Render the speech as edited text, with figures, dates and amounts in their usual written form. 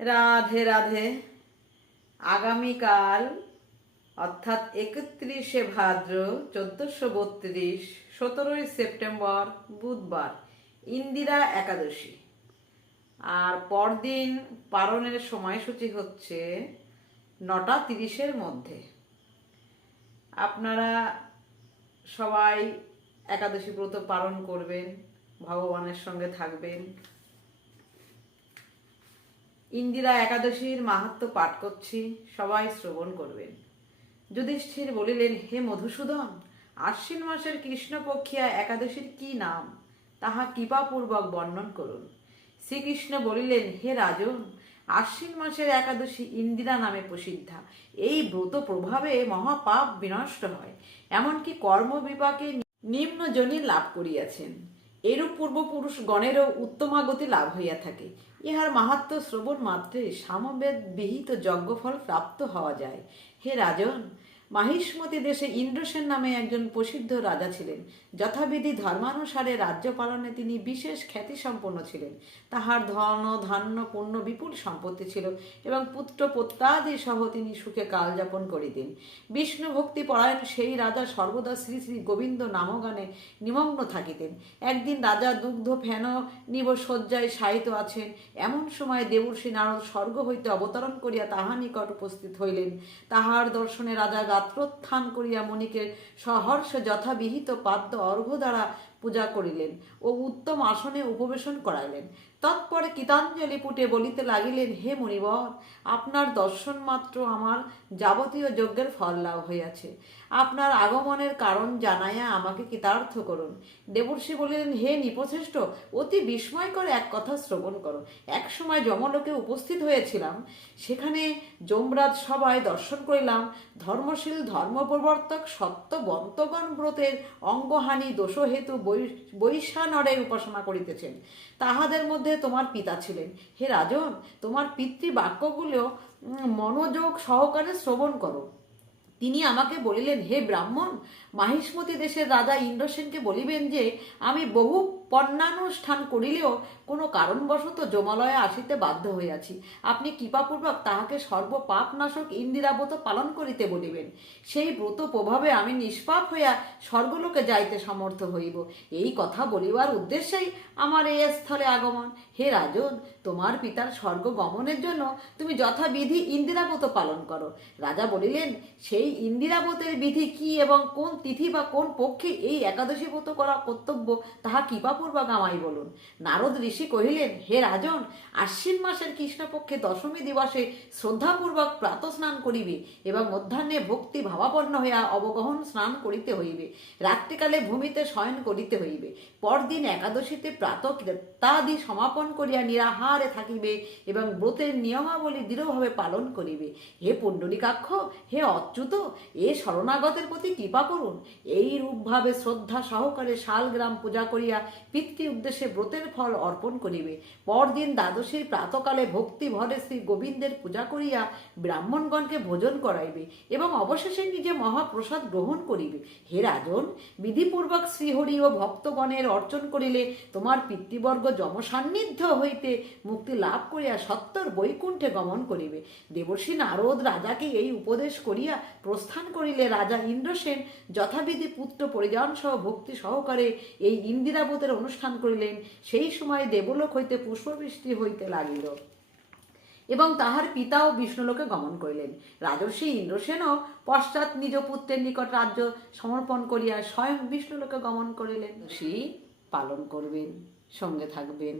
রাধে রাধে। আগামীকাল অর্থাৎ 31শে ভাদ্র 1432, 17ই সেপ্টেম্বর বুধবার ইন্দিরা একাদশী। আর পরদিন পালনের সময়সূচি হচ্ছে 9টা 30-এর মধ্যে। আপনারা সবাই একাদশী ব্রত পালন করবেন, ভগবানের সঙ্গে থাকবেন। ইন্দিরা একাদশীর মাহাত্ম্য পাঠ করছি, সবাই শ্রবণ করবেন। যুধিষ্ঠির বলিলেন, হে মধুসূদন, আশ্বিন মাসের কৃষ্ণপক্ষিয়া একাদশীর কি নাম, তাহা কৃপাপূর্বক বর্ণন করুন। শ্রীকৃষ্ণ বলিলেন, হে রাজন, আশ্বিন মাসের একাদশী ইন্দিরা নামে প্রসিদ্ধা। এই ব্রত প্রভাবে মহাপাপ বিনষ্ট হয়, এমনকি কর্মবিপাকে নিম্নজনী লাভ করিয়াছেন। এরূপ পূর্বপুরুষ গণেরও উত্তমাগতি লাভ হইয়া থাকে। ইহার মাহাত্ম্য শ্রবণ মাত্রে সামবেদ বিহিত যজ্ঞফল প্রাপ্ত হওয়া যায়। হে রাজন, মাহিষ্মতি দেশে ইন্দ্রসেন নামে একজন প্রসিদ্ধ রাজা ছিলেন। যথাবিধি ধর্মানুসারে রাজ্য পালনে তিনি বিশেষ খ্যাতিসম্পন্ন ছিলেন। তাহার ধন ধান্য পূর্ণ বিপুল সম্পত্তি ছিল এবং পুত্র পুত্রাদি সহ তিনি সুখে কালযাপন করিতেন। বিষ্ণু ভক্তি পরায়ণ সেই রাজা সর্বদা শ্রী শ্রী গোবিন্দ নামগানে নিমগ্ন থাকিতেন। একদিন রাজা দুগ্ধ ফেন নিব শয্যায় শায়িত আছেন। এমন সময় দেবর্ষি নারদ স্বর্গ হইতে অবতরণ করিয়া তাহার নিকট উপস্থিত হইলেন। তাহার দর্শনে রাজা গাত্রোত্থান করিয়া মণিকে সহর্ষ যথাবিহিত পাদ্য অর্ঘ্য দ্বারা পূজা করিলেন ও উত্তম আসনে উপবেশন করাইলেন। তৎপরে কৃতাঞ্জলি পুটে বলিতে লাগিলেন, হে মুনিবর, আপনার দর্শন মাত্র আমার যাবতীয় যজ্ঞের ফল লাভ হইয়াছে। আপনার আগমনের কারণ জানাইয়া আমাকে কৃতার্থ করুন। দেবর্ষি বলিলেন, হে নৃপশ্রেষ্ঠ, অতি বিস্ময়কর এক কথা শ্রবণ করো। এক সময় যমলোকে উপস্থিত হয়েছিলাম, সেখানে যমরাজ সভায় দর্শন করিলাম ধর্মশীল ধর্মপ্রবর্তক সত্যবন্তগণ ব্রতের অঙ্গহানি দোষহেতু বৈশানরের উপাসনা করিতেছেন। তাহাদের মধ্যে তোমার পিতা ছিলেন। হে রাজন, তোমার পিতৃবাক্যগুলো মনোযোগ সহকারে শ্রবণ করো। তিনি আমাকে বলিলেন, হে ব্রাহ্মণ, মাহিষ্মতি দেশের রাজা ইন্দ্রসেনকে বলিবেন যে আমি বহু পণ্যানুষ্ঠান করিলেও কোনো কারণবশত যমালয়ে আসিতে বাধ্য হইয়াছি। আপনি কৃপাপূর্বক তাহাকে সর্বপাপনাশক ইন্দিরাব্রত পালন করিতে বলিবেন। সেই ব্রত প্রভাবে আমি নিষ্পাপ হইয়া স্বর্গলোকে যাইতে সমর্থ হইব। এই কথা বলিবার উদ্দেশ্যেই আমার এই স্থলে আগমন। হে রাজন, তোমার পিতার স্বর্গ গমনের জন্য তুমি যথাবিধি ইন্দিরাব্রত পালন করো। রাজা বলিলেন, সেই ইন্দিরাব্রতের বিধি কি এবং কোন তিথি বা কোন পক্ষে এই একাদশী ব্রত করা কর্তব্য, তাহা কৃপাপূর্বক আমায় বলুন। নারদ ঋষি কহিলেন, হে রাজন, আশ্বিন মাসের কৃষ্ণপক্ষে দশমী দিবসে শ্রদ্ধাপূর্বক প্রাতঃস্নান করিবে এবং মধ্যাহ্নে ভক্তি ভাবাপন্ন হইয়া অবগহন স্নান করিতে হইবে। রাত্রিকালে ভূমিতে শয়ন করিতে হইবে। পরদিন একাদশীতে প্রাতঃ কৃত্যাদি সমাপন করিয়া নিরাহারে থাকিবে এবং ব্রতের নিয়মাবলী দৃঢ়ভাবে পালন করিবে। হে পুণ্ডরীকাক্ষ, হে অচ্যুত, এ শরণাগতের প্রতি কৃপা করুন। এই রূপভাবে শ্রদ্ধা সহকারে শালগ্রাম পূজা করিয়া পিতৃ উদ্দেশ্যে ব্রতের ফল অর্পণ করিবে। পরদিন দ্বাদশীর প্রাতকালে ভক্তি ভরে শ্রী গোবিন্দের পূজা করিয়া ব্রাহ্মণগণকে ভোজন করাইবে এবং অবশেষে নিজে মহাপ্রসাদ গ্রহণ করিবে। হে রাজন, বিধিপূর্বক শ্রীহরি ও ভক্তগণের অর্চন করিলে তোমার পিতৃবর্গ যমসান্নিধ্য হইতে মুক্তি লাভ করিয়া সত্তর বৈকুণ্ঠে গমন করিবে। দেবর্ষি নারদ রাজাকে এই উপদেশ করিয়া প্রস্থান করিলে রাজা ইন্দ্রসেন যথাবিধি পুত্র পরিজন সহ ভক্তি সহকারে এই ইন্দিরাব্রতের অনুষ্ঠান করিলেন। সেই সময় দেবলোক হইতে পুষ্পবৃষ্টি হইতে লাগিল এবং তাহার পিতাও বিষ্ণুলোকে গমন করিলেন। রাজর্ষি ইন্দ্রসেনও পশ্চাৎ নিজ পুত্রের নিকট রাজ্য সমর্পণ করিয়া স্বয়ং বিষ্ণুলোকে গমন করিলেন। পালন করবেন, সঙ্গে থাকবেন।